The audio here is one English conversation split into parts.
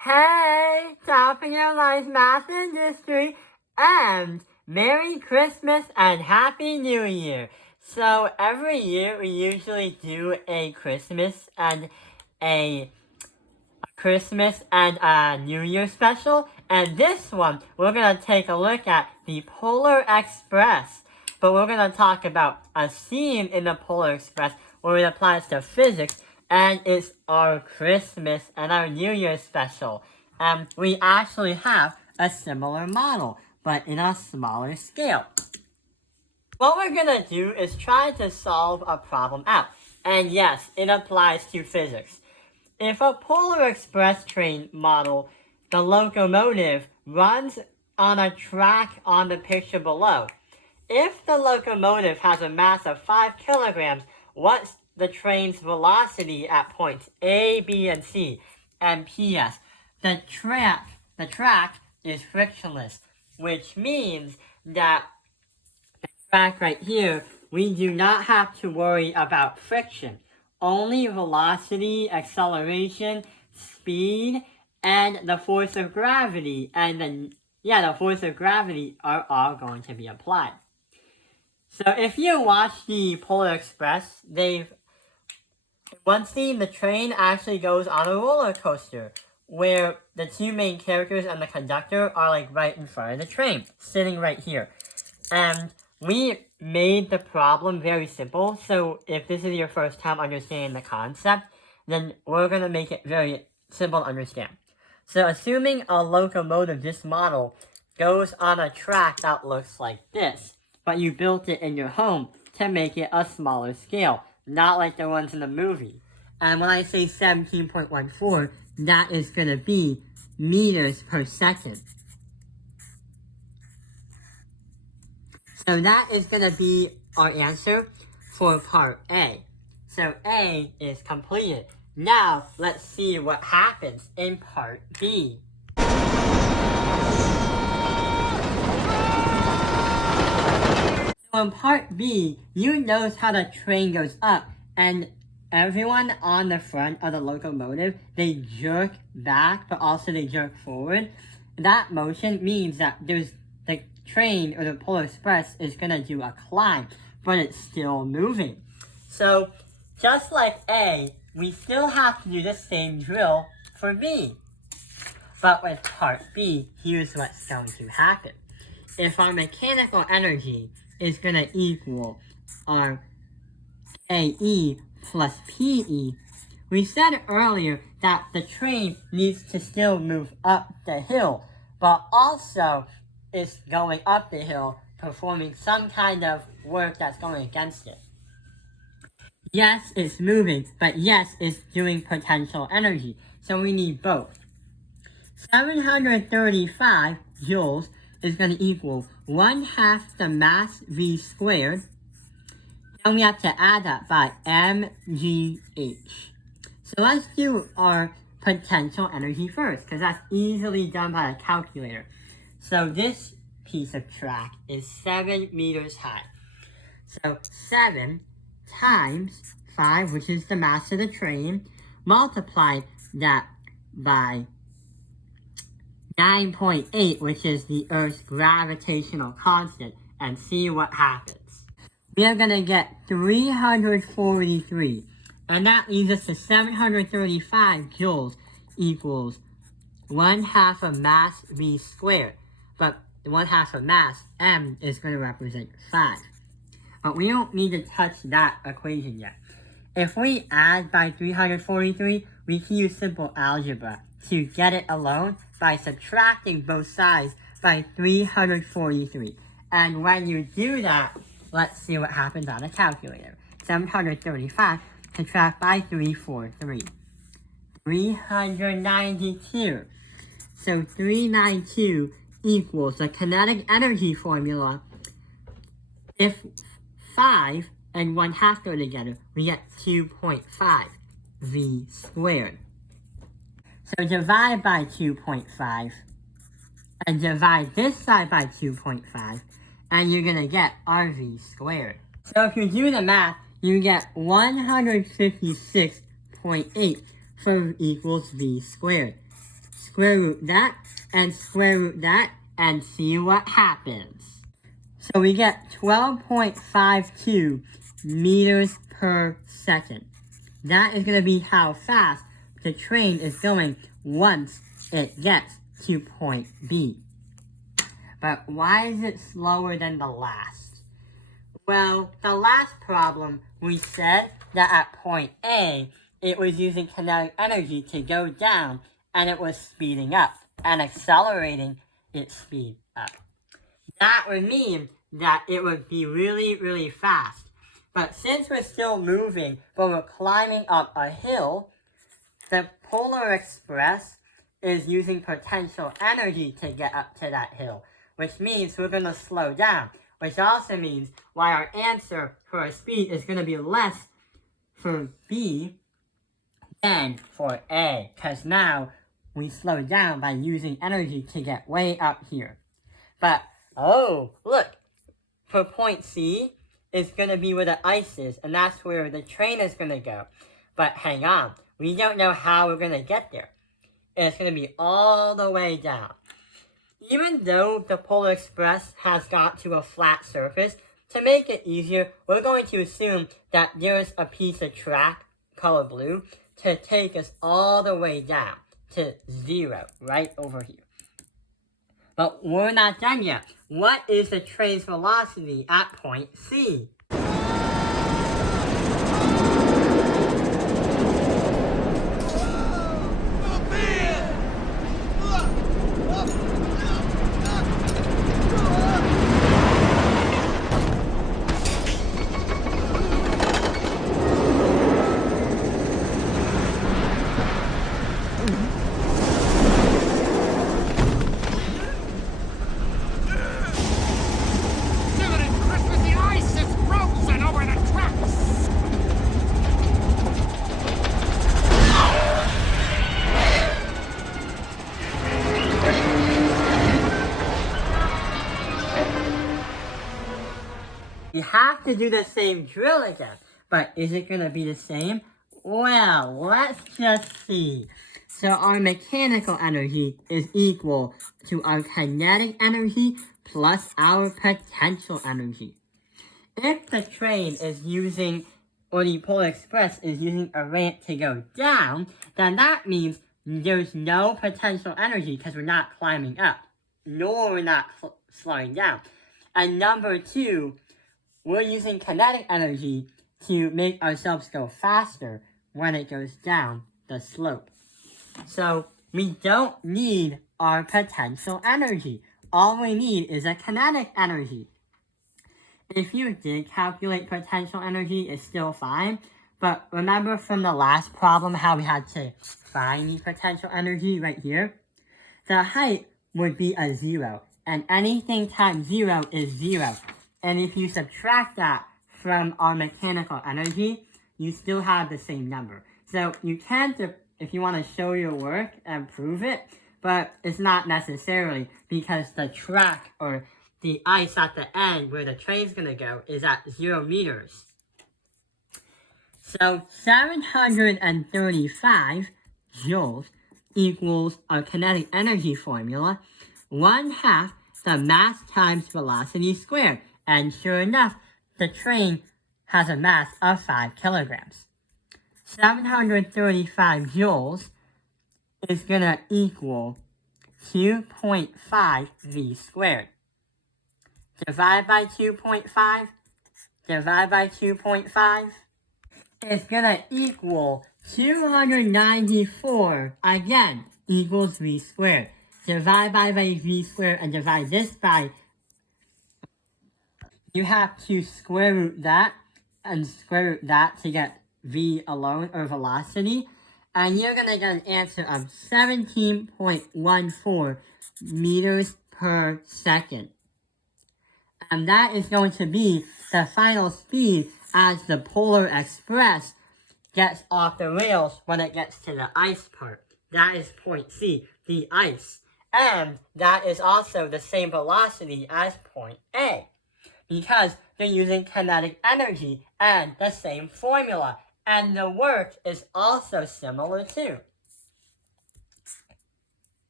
Hey, topping your life math industry, and Merry Christmas and Happy New Year. So every year we usually do a Christmas and a New Year special, and this one we're gonna take a look at the Polar Express. But we're gonna talk about a scene in the Polar Express where it applies to physics, and it's our Christmas and our New Year special. And we actually have a similar model, but in a smaller scale. What we're gonna do is try to solve a problem out. And yes, it applies to physics. If a Polar Express train model, the locomotive runs on a track on the picture below. If the locomotive has a mass of 5 kilograms, what's the train's velocity at points A, B, and C? And P.S. The track is frictionless, which means that the track right here, we do not have to worry about friction. Only velocity, acceleration, speed, and the force of gravity, the force of gravity are all going to be applied. So if you watch the Polar Express, one scene, the train actually goes on a roller coaster, where the two main characters and the conductor are like right in front of the train, sitting right here. And we made the problem very simple, so if this is your first time understanding the concept, then we're going to make it very simple to understand. So assuming a locomotive, this model, goes on a track that looks like this, but you built it in your home to make it a smaller scale, not like the ones in the movie. And when I say 17.14, that is going to be meters per second. So that is going to be our answer for part A. So A is completed. Now, let's see what happens in part B. So in part B, you notice how the train goes up, and everyone on the front of the locomotive, they jerk back, but also they jerk forward. That motion means that the train or the Polar Express is going to do a climb, but it's still moving. So just like A, we still have to do the same drill for B. But with part B, here's what's going to happen. If our mechanical energy is going to equal our KE plus PE, we said earlier that the train needs to still move up the hill, but also it's going up the hill, performing some kind of work that's going against it. Yes, it's moving, but yes, it's doing potential energy, so we need both. 735 joules is going to equal 1/2 the mass V squared. Then we have to add that by mgh. So let's do our potential energy first, because that's easily done by a calculator. So this piece of track is 7 meters high. So 7 times 5, which is the mass of the train, multiply that by 9.8, which is the Earth's gravitational constant, and see what happens. We are going to get 343, and that leads us to 735 joules equals 1/2 of mass V squared. But 1/2 of mass, m, is going to represent 5. But we don't need to touch that equation yet. If we add by 343, we can use simple algebra to get it alone by subtracting both sides by 343. And when you do that, let's see what happens on a calculator. 735 subtract by 343. 392. So 392 equals the kinetic energy formula. If 5 and 1/2 go together, we get 2.5 V squared. So divide by 2.5 and divide this side by 2.5, and you're going to get RV squared. So if you do the math, you get 156.8 equals V squared. square root that, and square root that, and see what happens. So we get 12.52 meters per second. That is going to be how fast the train is going once it gets to point B. But why is it slower than the last? Well, the last problem, we said that at point A, it was using kinetic energy to go down, and it was speeding up and accelerating its speed up. That would mean that it would be really, really fast. But since we're still moving, but we're climbing up a hill, the Polar Express is using potential energy to get up to that hill, which means we're going to slow down, which also means why our answer for our speed is going to be less for B than for A, because now we slow down by using energy to get way up here. But, oh, look, for point C, is going to be where the ice is, and that's where the train is going to go. But hang on, we don't know how we're going to get there. It's going to be all the way down. Even though the Polar Express has got to a flat surface, to make it easier, we're going to assume that there's a piece of track, color blue, to take us all the way down to 0, right over here. But we're not done yet. What is the train's velocity at point C? We have to do the same drill again, but is it going to be the same? Well, let's just see. So our mechanical energy is equal to our kinetic energy plus our potential energy. If the train is using, or the Polar Express is using a ramp to go down, then that means there's no potential energy because we're not climbing up, nor we're not slowing down. And number 2, we're using kinetic energy to make ourselves go faster when it goes down the slope. So we don't need our potential energy. All we need is a kinetic energy. If you did calculate potential energy, it's still fine. But remember from the last problem how we had to find the potential energy right here? The height would be a 0. And anything times 0 is 0. And if you subtract that from our mechanical energy, you still have the same number. So you can, if you want to show your work and prove it, but it's not necessarily because the track or the ice at the end where the train's going to go is at 0 meters. So 735 joules equals our kinetic energy formula, 1/2 the mass times velocity squared. And sure enough, the train has a mass of 5 kilograms. 735 joules is going to equal 2.5 v squared. Divide by 2.5, divide by 2.5, it's going to equal 294, again, equals v squared. Divide by v squared and divide this by, you have to square root that and square root that to get v alone, or velocity. And you're going to get an answer of 17.14 meters per second. And that is going to be the final speed as the Polar Express gets off the rails when it gets to the ice part. That is point C, the ice. And that is also the same velocity as point A, because they're using kinetic energy and the same formula. And the work is also similar too.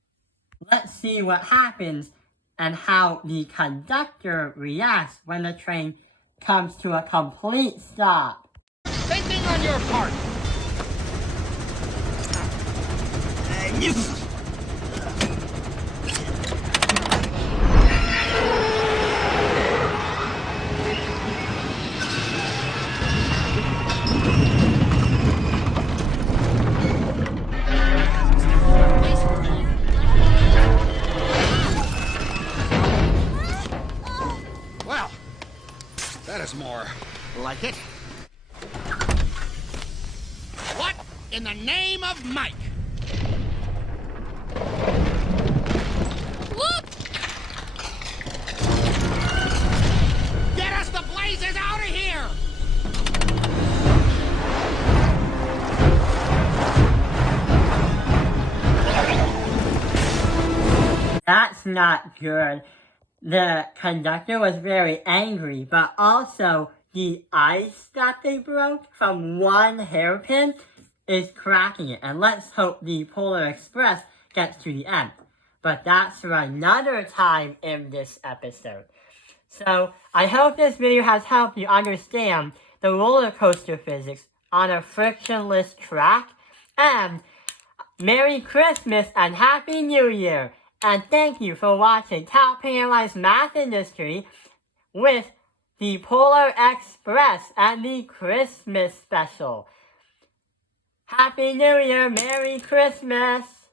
Let's see what happens and how the conductor reacts when the train comes to a complete stop. Same thing on your part. Well, that is more like it. What in the name of Mike? Look! Get us the blazes out of here! That's not good. The conductor was very angry, but also the ice that they broke from one hairpin is cracking it. And let's hope the Polar Express gets to the end. But that's for another time in this episode. So I hope this video has helped you understand the roller coaster physics on a frictionless track. And Merry Christmas and Happy New Year! And thank you for watching Top Analyze Math Industry with the Polar Express and the Christmas special. Happy New Year! Merry Christmas!